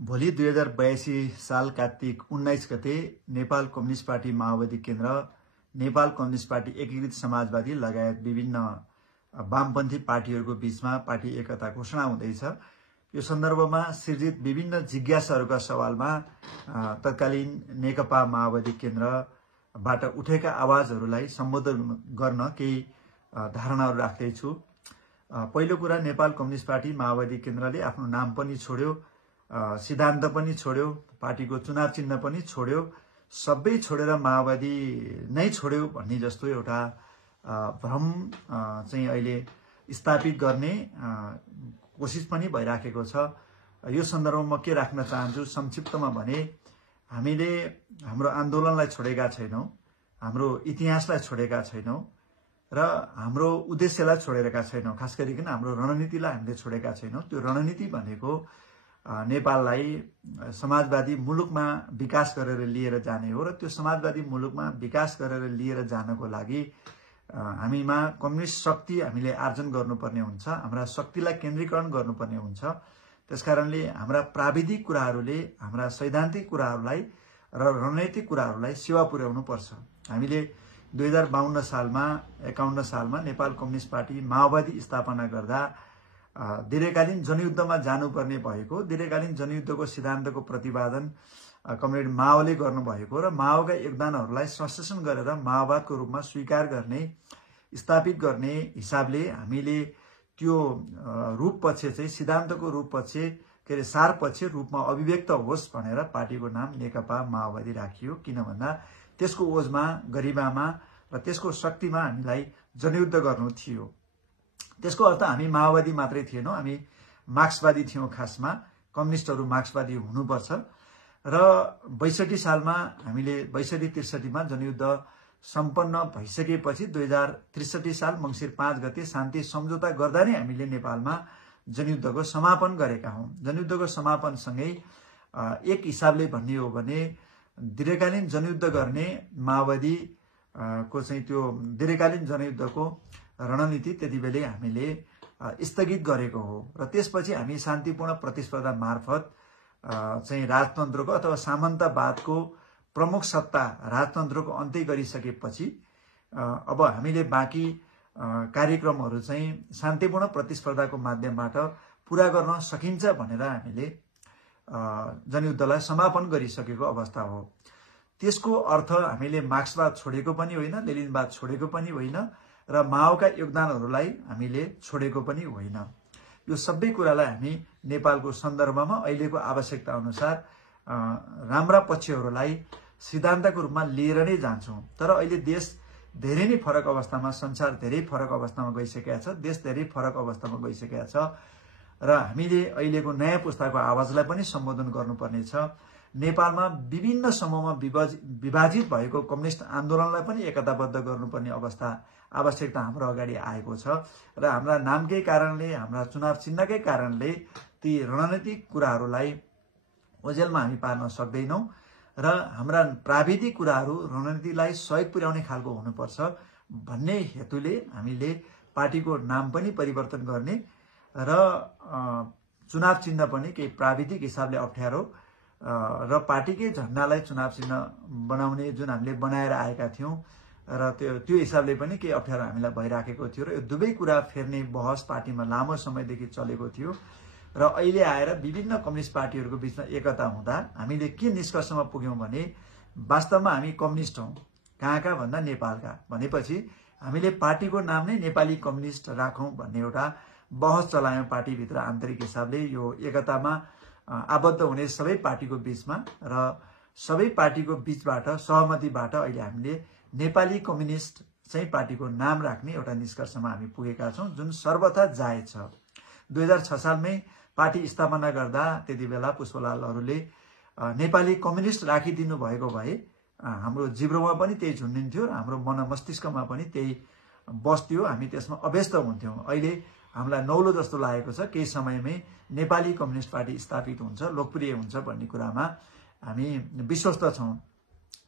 भोलि 2082 साल कार्तिक 19 गते नेपाल कम्युनिस्ट पार्टी माओवादी केन्द्र, नेपाल कम्युनिस्ट पार्टी एकीकृत समाजवादी लगायत विभिन्न वामपन्थी पार्टीहरूको बीचमा पार्टी एकता घोषणा हुँदैछ। यो सन्दर्भमा सृजित विभिन्न जिज्ञासाहरूका सवालमा तत्कालीन नेकपा माओवादी केन्द्रबाट उठेका आवाजहरूलाई सम्बोधन गर्न केही धारणाहरू राख्दैछु। पहिलो कुरा, नेपाल कम्युनिस्ट पार्टी माओवादी केन्द्रले आफ्नो नाम पनि छोड्यो, सिद्धान्त पनि छोड्यो, पार्टीको चुनाव चिन्ह पनि छोड्यो, सबै छोडेर माओवादी नै छोड्यो भन्ने जस्तो एउटा भ्रम चाहिँ अहिले स्थापित गर्ने कोसिस पनि भइराखेको छ। यो सन्दर्भमा म के राख्न चाहन्छु संक्षिप्तमा भने, हामीले हाम्रो आन्दोलनलाई छोडेका छैनौँ, हाम्रो इतिहासलाई छोडेका छैनौँ र हाम्रो उद्देश्यलाई छोडेका छैनौँ। खास गरिकन हाम्रो रणनीतिलाई हामीले छोडेका छैनौँ। त्यो रणनीति भनेको नेपाललाई समाजवादी मुलुकमा विकास गरेर लिएर जाने हो र त्यो समाजवादी मुलुकमा विकास गरेर लिएर जानको लागि हामीमा कम्युनिस्ट शक्ति हामीले आर्जन गर्नुपर्ने हुन्छ, हाम्रा शक्तिलाई केन्द्रीकरण गर्नुपर्ने हुन्छ। त्यसकारणले हाम्रा प्राविधिक कुराहरूले हाम्रा सैद्धान्तिक कुराहरूलाई र रणनीतिक कुराहरूलाई सेवा पुर्याउनु पर्छ। हामीले 2052 सालमा 51 सालमा नेपाल कम्युनिस्ट पार्टी माओवादी स्थापना गर्दा दीर्घकालीन जनयुद्धमा जानुपर्ने भएको, दीर्घकालीन जनयुद्धको सिद्धान्तको प्रतिपादन कमरेड माओले गर्नुभएको र माओका योगदानहरूलाई संश्लेषण गरेर माओवादको रूपमा स्वीकार गर्ने, स्थापित गर्ने हिसाबले हामीले त्यो रूप पक्ष चाहिँ सिद्धान्तको रूप पक्ष के अरे सार पक्ष रूपमा अभिव्यक्त होस् भनेर पार्टीको नाम नेकपा माओवादी राखियो। किन भन्दा त्यसको ओजमा, गरिमामा र त्यसको शक्तिमा हामीलाई जनयुद्ध गर्नु थियो। त्यसको अर्थ हामी माओवादी मात्रै थिएनौँ, हामी मार्क्सवादी थियौँ। खासमा कम्युनिस्टहरू मार्क्सवादी हुनुपर्छ र 62 सालमा हामीले 62-63 मा जनयुद्ध सम्पन्न भइसकेपछि 2063 साल मङ्सिर 5 गते शान्ति सम्झौता गर्दा नै हामीले नेपालमा जनयुद्धको समापन गरेका हौँ। जनयुद्धको समापनसँगै एक हिसाबले भन्ने हो भने दीर्घकालीन जनयुद्ध गर्ने माओवादी को चाहिँ त्यो दीर्घकालीन जनयुद्धको रणनीति त्यति बेलै हामीले स्थगित गरेको हो र त्यसपछि हामी शान्तिपूर्ण प्रतिस्पर्धा मार्फत चाहिँ राजतन्त्रको अथवा सामन्तवादको प्रमुख सत्ता राजतन्त्रको अन्त्य गरिसकेपछि अब हामीले बाँकी कार्यक्रमहरू चाहिँ शान्तिपूर्ण प्रतिस्पर्धाको माध्यमबाट पुरा गर्न सकिन्छ भनेर हामीले जनयुद्धलाई समापन गरिसकेको अवस्था हो। त्यसको अर्थ हामीले मार्क्सवाद छोडेको पनि होइन, लेनिनवाद छोडेको पनि होइन र माओका योगदानहरूलाई हामीले छोडेको पनि होइन। यो सबै कुरालाई हामी नेपालको सन्दर्भमा अहिलेको आवश्यकता अनुसार राम्रा पक्षहरूलाई सिद्धान्तको रूपमा लिएर नै जान्छौँ। तर अहिले देश धेरै नै फरक अवस्थामा, संसार धेरै फरक अवस्थामा गइसकेका छ, देश धेरै फरक अवस्थामा गइसकेका छ र हामीले अहिलेको नयाँ पुस्ताको आवाजलाई पनि सम्बोधन गर्नुपर्ने छ। नेपालमा विभिन्न समूहमा विभाजित भएको कम्युनिस्ट आन्दोलनलाई पनि एकताबद्ध गर्नुपर्ने अवस्था आवश्यकता हाम्रो अगाडि आएको छ र हाम्रा नामकै कारणले, हाम्रा चुनाव चिन्हकै कारणले ती रणनीतिक कुराहरूलाई ओझेलमा हामी पार्न सक्दैनौँ र हाम्रा प्राविधिक कुराहरू रणनीतिलाई सहयोग पुर्याउने खालको हुनुपर्छ भन्ने हेतुले हामीले पार्टीको नाम पनि परिवर्तन गर्ने र चुनाव चिन्ह पनि केही प्राविधिक हिसाबले अप्ठ्यारो र पार्टीकै झन्डालाई चुनाव चिन्ह बनाउने जुन हामीले बनाएर आएका थियौँ र त्यो हिसाबले पनि केही अप्ठ्यारो हामीलाई भइराखेको थियो र यो दुवै कुरा फेर्ने बहस पार्टीमा लामो समयदेखि चलेको थियो र अहिले आएर विभिन्न कम्युनिस्ट पार्टीहरूको बीचमा एकता हुँदा हामीले के निष्कर्षमा पुग्यौँ भने वास्तवमा हामी कम्युनिस्ट हौँ। कहाँका भन्दा नेपालका भनेपछि हामीले पार्टीको नाम नै नेपाली कम्युनिस्ट राखौँ भन्ने एउटा बहस चलायौँ पार्टीभित्र आन्तरिक हिसाबले। यो एकतामा आबद्ध हुने सबै पार्टीको बीचमा र सबै पार्टीको बीचबाट सहमतिबाट अहिले हामीले नेपाली कम्युनिस्ट चाहिँ पार्टीको नाम राख्ने एउटा निष्कर्षमा हामी पुगेका छौँ, जुन सर्वथा जायज छ। 2006 सालमै पार्टी स्थापना गर्दा त्यति बेला पुष्पलालहरूले नेपाली कम्युनिस्ट राखिदिनु भएको भए हाम्रो जिब्रोमा पनि त्यही झुन्डिन्थ्यो, हाम्रो मन मस्तिष्कमा पनि त्यही बस्थ्यो, हामी त्यसमा अभ्यस्त हुन्थ्यौँ। अहिले हामीलाई नौलो जस्तो लागेको छ केही समयमै नेपाली कम्युनिस्ट पार्टी स्थापित हुन्छ, लोकप्रिय हुन्छ भन्ने कुरामा हामी विश्वस्त छौँ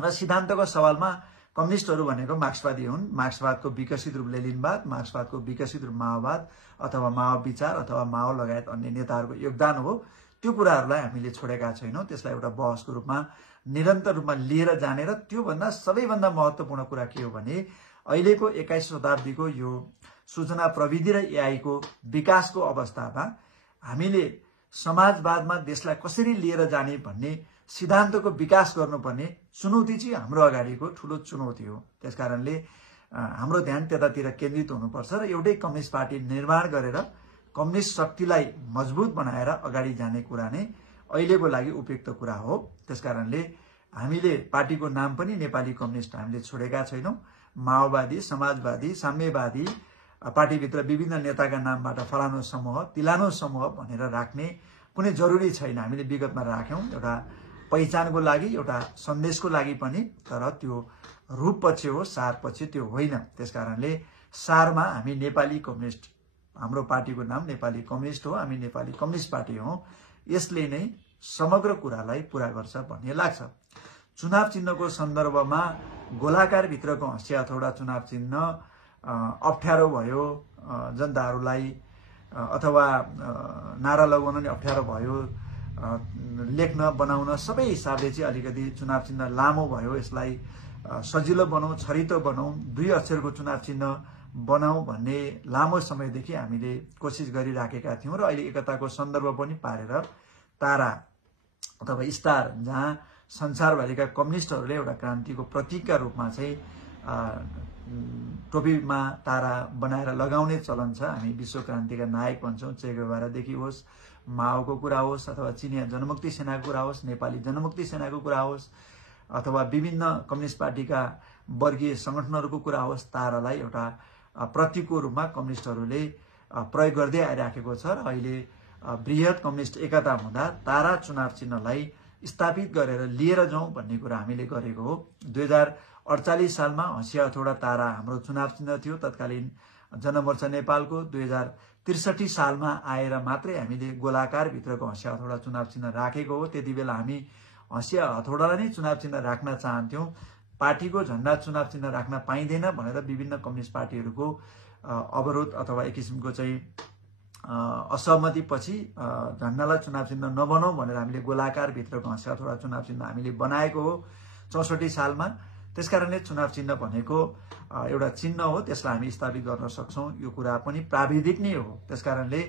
र सिद्धान्तको सवालमा कम्युनिस्टहरू भनेको मार्क्सवादी हुन्। मार्क्सवादको विकसित रूप लेनिनवाद, मार्क्सवादको विकसित रूप माओवाद अथवा माओ विचार अथवा माओ लगायत अन्य नेताहरूको योगदान हो। त्यो कुराहरूलाई हामीले छोडेका छैनौँ। त्यसलाई एउटा बहसको रूपमा निरन्तर रूपमा लिएर जाने र त्योभन्दा सबैभन्दा महत्त्वपूर्ण कुरा के हो भने अहिलेको 21 शताब्दीको यो सूचना प्रविधि र एआईको विकासको अवस्थामा हामीले समाजवादमा देशलाई कसरी लिएर जाने भन्ने सिद्धान्तको विकास गर्नुपर्ने चुनौती चाहिँ हाम्रो अगाडिको ठुलो चुनौती हो। त्यसकारणले हाम्रो ध्यान त्यतातिर केन्द्रित हुनुपर्छ र एउटै कम्युनिस्ट पार्टी निर्माण गरेर कम्युनिस्ट शक्तिलाई मजबुत बनाएर अगाडि जाने कुरा नै अहिलेको लागि उपयुक्त कुरा हो। त्यसकारणले हामीले पार्टीको नाम पनि नेपाली कम्युनिस्ट हामीले छोडेका छैनौँ। माओवादी, समाजवादी, साम्यवादी पार्टीभित्र विभिन्न नेताका नामबाट फलानु समूह, तिलानो समूह भनेर राख्ने कुनै जरुरी छैन। हामीले विगतमा राख्यौँ एउटा पहिचानको लागि, एउटा सन्देशको लागि पनि, तर त्यो रूप पछि हो, सार पछि त्यो होइन। त्यसकारणले सारमा हामी नेपाली कम्युनिस्ट, हाम्रो पार्टीको नाम नेपाली कम्युनिस्ट हो, हामी नेपाली कम्युनिस्ट पार्टी हौँ। यसले नै समग्र कुरालाई पूरा गर्छ भन्ने लाग्छ। चुनाव चिन्हको सन्दर्भमा गोलाकार भित्रको हँसिया हथौडा चुनाव चिन्ह अप्ठ्यारो भयो जनताहरूलाई, अथवा नारा लगाउन नि अप्ठ्यारो भयो, लेख्न बनाउन सबै हिसाबले चाहिँ अलिकति चुनाव चिन्ह लामो भयो। यसलाई सजिलो बनाऊ, छरितो बनाऊ, 2 अक्षरको चुनाव चिन्ह बनाऊ भन्ने लामो समयदेखि हामीले कोसिस गरिराखेका थियौँ र अहिले एकताको सन्दर्भ पनि पारेर तारा अथवा स्टार, जहाँ संसारभरिका कम्युनिस्टहरूले एउटा क्रान्तिको प्रतीकका रूपमा चाहिँ टोपीमा तारा बनाएर लगाउने चलन छ। हामी विश्व क्रान्तिका नायक भन्छौँ। चे गेभारादेखि होस्, माओको कुरा होस्, अथवा चिनिया जनमुक्ति सेनाको कुरा होस्, नेपाली जनमुक्ति सेनाको कुरा होस्, अथवा विभिन्न कम्युनिस्ट पार्टीका वर्गीय सङ्गठनहरूको कुरा होस्, तारालाई एउटा प्रतीकको रूपमा कम्युनिस्टहरूले प्रयोग गर्दै आइराखेको छ। र अहिले बृहत कम्युनिस्ट एकता हुँदा तारा चुनाव चिन्हलाई स्थापित गरेर लिएर जाउँ भन्ने कुरा हामीले गरेको हो। 2048 सालमा हँसिया हथौडा तारा हाम्रो चुनाव चिन्ह थियो तत्कालीन जनमोर्चा नेपालको। 2063 सालमा आएर मात्रै हामीले गोलाकार भित्रको हँसिया हथौडा चुनाव चिन्ह राखेको हो। त्यति बेला हामी हँसिया हथौडालाई नै चुनाव चिन्ह राख्न चाहन्थ्यौँ। पार्टीको झण्डा चुनाव चिन्ह राख्न पाइँदैन भनेर विभिन्न कम्युनिस्ट पार्टीहरूको अवरोध अथवा एक किसिमको चाहिँ असहमति पछि झण्डालाई चुनाव चिन्ह नबनाऊ भनेर हामीले गोलाकार भित्रको हँसिया हथौडा चुनाव चिन्ह हामीले बनाएको हो 64 सालमा। त्यसकारणले चुनाव चिन्ह भनेको एउटा चिन्ह हो, त्यसलाई हामी स्थापित गर्न सक्छौँ। यो कुरा पनि प्राविधिक नै हो। त्यसकारणले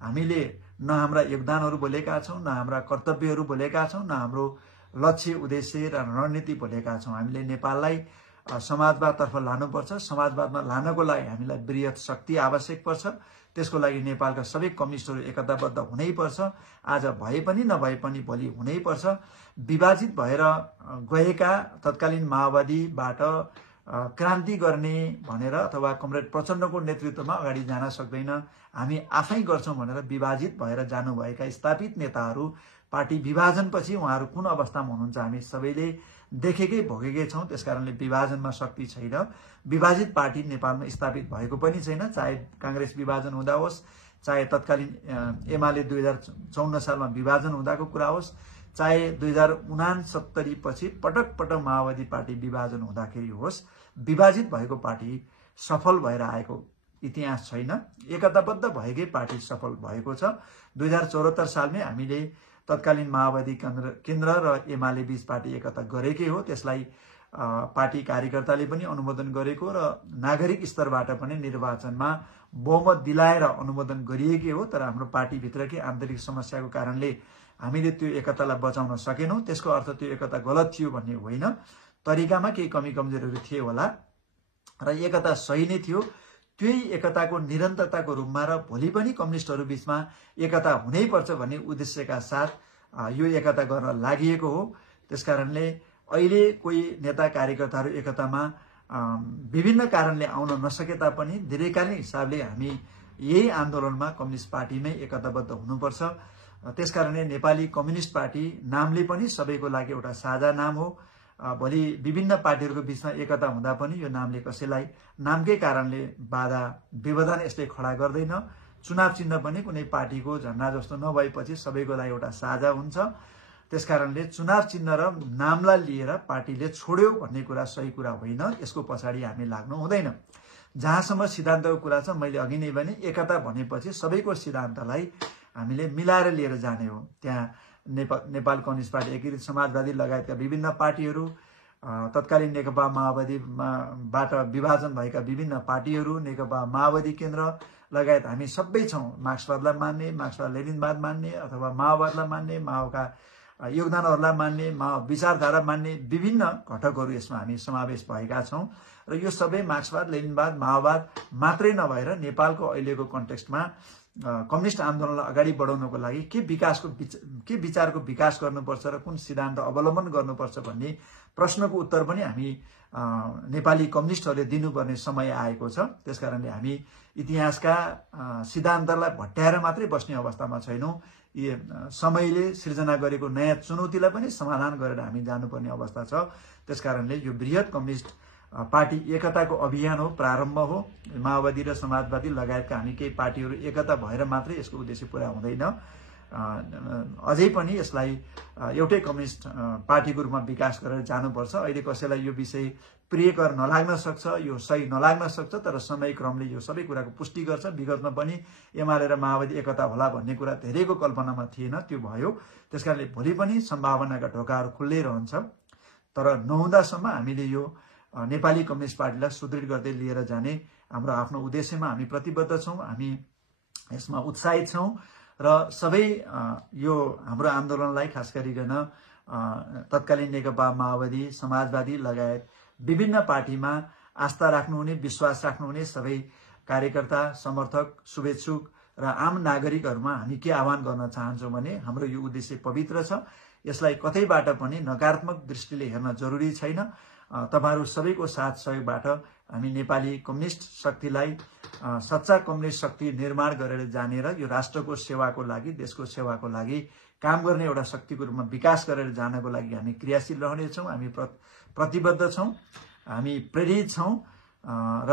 हामीले न हाम्रा योगदानहरू बोलेका छौँ, न हाम्रा कर्तव्यहरू बोलेका छौँ, न हाम्रो लक्ष्य उद्देश्य र रणनीति बोलेका छौँ। हामीले नेपाललाई समाजवादतर्फ लानुपर्छ। समाजवादमा लानको लागि हामीलाई बृहत शक्ति आवश्यक पर्छ। त्यसको लागि नेपालका सबै कम्युनिस्टहरू एकताबद्ध हुनैपर्छ। आज भए पनि नभए पनि भोलि हुनैपर्छ। विभाजित भएर गएका तत्कालीन माओवादीबाट क्रान्ति गर्ने भनेर अथवा कमरेड प्रचण्डको नेतृत्वमा अगाडि जान सक्दैन, हामी आफै गर्छौँ भनेर विभाजित भएर जानुभएका स्थापित नेताहरू पार्टी विभाजनपछि उहाँहरू कुन अवस्थामा हुनुहुन्छ हामी सबैले देखेकै भोगेकै छौँ। त्यसकारणले विभाजनमा शक्ति छैन। विभाजित पार्टी नेपालमा स्थापित भएको पनि छैन। चाहे काङ्ग्रेस विभाजन हुँदा होस्, चाहे तत्कालीन एमाले 2054 सालमा विभाजन हुँदाको कुरा होस्, चाहे 2069 पछि पटक पटक माओवादी पार्टी विभाजन हुँदाखेरि होस्, विभाजित भएको पार्टी सफल भएर आएको इतिहास छैन। एकताबद्ध भएकै पार्टी सफल भएको छ। 2074 सालमै हामीले तत्कालीन माओवादी केन्द्र र एमाले बीच पार्टी एकता गरेकै हो। त्यसलाई पार्टी कार्यकर्ताले पनि अनुमोदन गरेको र नागरिक स्तरबाट पनि निर्वाचनमा बहुमत दिलाएर अनुमोदन गरिएकै हो। तर हाम्रो पार्टीभित्रकै आन्तरिक समस्याको कारणले हामीले त्यो एकतालाई बचाउन सकेनौँ। त्यसको अर्थ त्यो एकता गलत थियो भन्ने होइन, तरिकामा केही कमी कमजोरीहरू थिए होला र एकता सही नै थियो। त्यही एकताको निरन्तरताको रूपमा र भोलि पनि कम्युनिस्टहरू बीचमा एकता हुनैपर्छ भन्ने उद्देश्यका साथ यो एकता गर्न लागि हो। त्यसकारणले अहिले कोही नेता कार्यकर्ताहरू एकतामा विभिन्न कारणले आउन नसके तापनि दीर्घकालीन हिसाबले हामी यही आन्दोलनमा कम्युनिस्ट पार्टीमै एकताबद्ध हुनुपर्छ। त्यसकारणले नेपाली कम्युनिस्ट पार्टी नामले पनि सबैको लागि एउटा साझा नाम हो। भोलि विभिन्न पार्टीहरूको बीचमा एकता हुँदा पनि यो नामले कसैलाई नामकै कारणले बाधा व्यवधान यसले खडा गर्दैन। चुनाव चिन्ह पनि कुनै पार्टीको झन्डा जस्तो नभएपछि सबैको लागि एउटा साझा हुन्छ। त्यसकारणले चुनाव चिन्ह र नामलाई लिएर पार्टीले छोड्यो भन्ने कुरा सही कुरा होइन। यसको पछाडि हामी लाग्नु हुँदैन। जहाँसम्म सिद्धान्तको कुरा छ, मैले अघि नै भने एकता भनेपछि सबैको सिद्धान्तलाई हामीले मिलाएर लिएर जाने हो। त्यहाँ नेपाल कम्युनिस्ट पार्टी, एकीकृत समाजवादी लगायतका विभिन्न पार्टीहरू, तत्कालीन नेकपा माओवादीबाट विभाजन भएका विभिन्न पार्टीहरू, नेकपा माओवादी केन्द्र लगायत हामी सबै छौँ। मार्क्सवादलाई मान्ने, मार्क्सवाद लेनिनवाद मान्ने अथवा माओवादलाई मान्ने, माओका योगदानहरूलाई मान्ने, माओ विचारधारा मान्ने विभिन्न घटकहरू यसमा हामी समावेश भएका छौँ। र यो सबै मार्क्सवाद लेनिनवाद माओवाद मात्रै नभएर नेपालको अहिलेको कन्टेक्स्टमा कम्युनिस्ट आन्दोलनलाई अगाडि बढाउनको लागि के विचारको विकास गर्नुपर्छ र कुन सिद्धान्त अवलम्बन गर्नुपर्छ भन्ने प्रश्नको उत्तर पनि हामी नेपाली कम्युनिस्टहरूले दिनुपर्ने समय आएको छ। त्यसकारणले हामी इतिहासका सिद्धान्तलाई भट्याएर मात्रै बस्ने अवस्थामा छैनौँ। समयले सृजना गरेको नयाँ चुनौतीलाई पनि समाधान गरेर हामी जानुपर्ने अवस्था छ। त्यसकारणले यो बृहत कम्युनिस्ट पार्टी एकताको अभियान हो, प्रारम्भ हो। माओवादी र समाजवादी लगायतका हामी केही पार्टीहरू एकता भएर मात्रै यसको उद्देश्य पुरा हुँदैन। अझै पनि यसलाई एउटै कम्युनिस्ट पार्टीको रूपमा विकास गरेर जानुपर्छ। अहिले कसैलाई यो विषय प्रियकर नलाग्न सक्छ, यो सही नलाग्न सक्छ, तर समय क्रमले यो सबै कुराको पुष्टि गर्छ। विगतमा पनि एमाले र माओवादी एकता होला भन्ने कुरा धेरैको कल्पनामा थिएन, त्यो भयो। त्यसकारणले भोलि पनि सम्भावनाका ढोकाहरू खुल्लै रहन्छ। तर नहुँदासम्म हामीले यो नेपाली कम्युनिस्ट पार्टीलाई सुदृढ गर्दै लिएर जाने हाम्रो आफ्नो उद्देश्यमा हामी प्रतिबद्ध छौँ। हामी यसमा उत्साहित छौँ र सबै यो हाम्रो आन्दोलनलाई खास गरिकन तत्कालीन नेकपा माओवादी, समाजवादी लगायत विभिन्न पार्टीमा आस्था राख्नुहुने, विश्वास राख्नुहुने सबै कार्यकर्ता, समर्थक, शुभेच्छुक र आम नागरिकहरूमा हामी के आह्वान गर्न चाहन्छौँ भने हाम्रो यो उद्देश्य पवित्र छ। यसलाई कतैबाट पनि नकारात्मक दृष्टिले हेर्न जरुरी छैन। तपाईहरू सबैको साथ सहयोगबाट हामी नेपाली कम्युनिस्ट शक्तिलाई सच्चा कम्युनिस्ट शक्ति निर्माण गरेर जानेर यो राष्ट्रको सेवाको लागि, देशको सेवाको लागि काम गर्ने एउटा शक्तिको रूपमा विकास गरेर जानको लागि हामी क्रियाशील रहनेछौँ। हामी प्रतिबद्ध छौँ, हामी प्रेरित छौँ र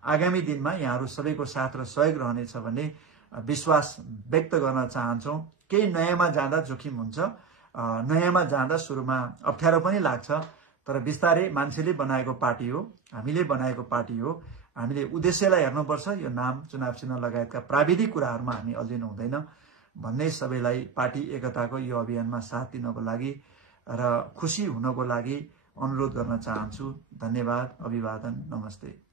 आगामी दिनमा यहाँहरू सबैको साथ र सहयोग रहनेछ भन्ने विश्वास व्यक्त गर्न चाहन्छौँ। केही नयाँमा जाँदा जोखिम हुन्छ, नयाँमा जाँदा सुरुमा अप्ठ्यारो पनि लाग्छ, तर बिस्तारै मान्छेले बनाएको पार्टी हो, हामीले बनाएको पार्टी हो। हामीले उद्देश्यलाई हेर्नुपर्छ, यो नाम, चुनाव चिन्ह लगायतका प्राविधिक कुराहरूमा हामी अल्झिनु हुँदैन भन्ने सबैलाई पार्टी एकताको यो अभियानमा साथ दिनको लागि र खुसी हुनको लागि अनुरोध गर्न चाहन्छु। धन्यवाद, अभिवादन, नमस्ते।